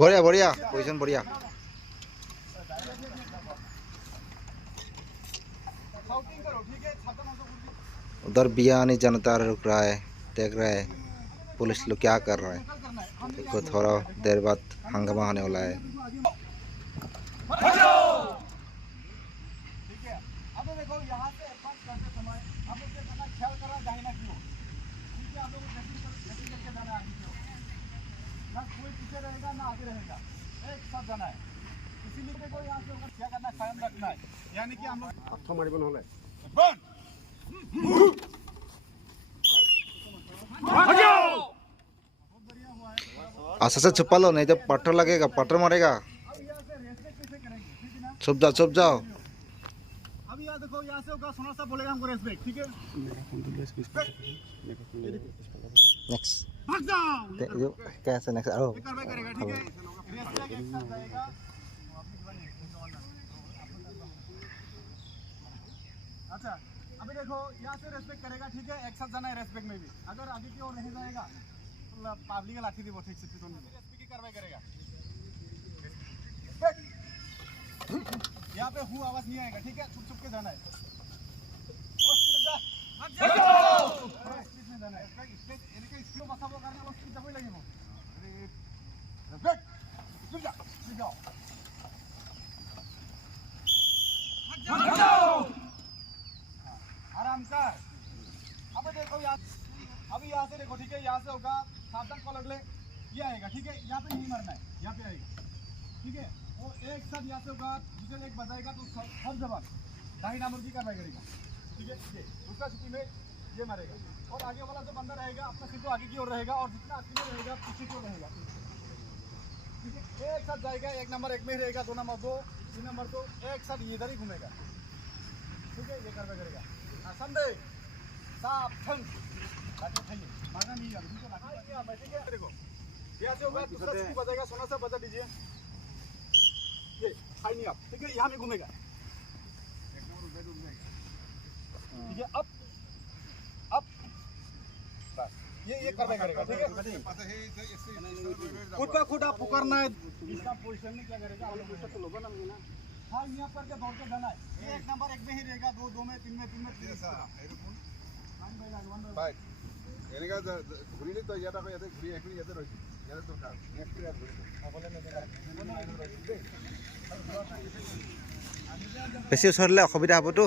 बढ़िया बढ़िया पोजीशन बढ़िया। उधर बियानी जनता रुक रहा है, देख रहा है पुलिस लोग क्या कर रहा है। देखो थोड़ा देर बाद हंगामा होने वाला है। यानी कि हम लोग आशा से छुपा लो, नहीं तो पत्थर लगेगा, पत्थर मारेगा। छुप जाओ छुप जाओ। अभी यहाँ देखो, यहाँ से होगा सोना सा बोलेगा हमको रेस्पेक्ट, ठीक है? नेक्स्ट भाग जाओ। जो कैसे नेक्स्ट आओ कार्रवाई करेगा, ठीक है? रेस्पेक्ट एक साथ जाएगा। अच्छा अभी देखो, यहाँ से रेस्पेक्ट करेगा, ठीक है? एक साथ जाना है रेस्पेक्ट में भी। अगर आगे की ओर नहीं जाएगा तो पब्लिक लाठी दी वो ठीक से रेस्पेक्ट की कार्रवाई करेगा। यहाँ पे हूँ आवाज नहीं आएगा, ठीक है? छुप छुप के जाना है। आराम कर। अब देखो अभी यहाँ से देखो, ठीक है? यहाँ से होगा सावधान कॉलर ले, ये आएगा, ठीक है? यहाँ पे नहीं मरना है, यहाँ पे आएगा, ठीक है? वो एक साथ यहाँ से होगा, दूसरे एक बजाएगा तो सब जवाब ढाई नंबर की कार्रवाई करेगा, ठीक है? ये दूसरा स्थिति में ये मारेगा और आगे वाला जो बंदा रहेगा अपना सिर तो आगे की ओर रहेगा और जितना आगे में रहेगा पीछे की ओर रहेगा, ठीक है? एक साथ जाएगा, एक नंबर एक में रहेगा, 2 नंबर 2, 3 नंबर 2, एक साथ इधर ही घूमेगा, ठीक है? ये कार्रवाई करेगा। समझे? सावधान मारना नहीं है, ठीक है? देखो यहाँ से होगा, दूसरा स्थिति बजाएगा, सोना सा बजा दीजिए, ये हाई नहीं आप, ठीक है? यहाँ में घूमेगा, ठीक है? अब बस ये कार्रवाई करेगा, ठीक है? खुद का खुद आप पुकारना है, इसका पोजीशन में क्या करेगा आप लोग ना। हाँ यहाँ पर क्या दौड़ के जाना है, ये एक नंबर एक में ही रहेगा, 2 2 में 3 में 3 में 3 भाई এনেকা ঘুরিলে তো ইয়াটা ইয়াতে ঘুরি এখনি ইয়াতে রইছে ইয়াতে দরকার নেক্সট ইয়ার বেছি ওচৰলৈ অসুবিধা হ'বতো।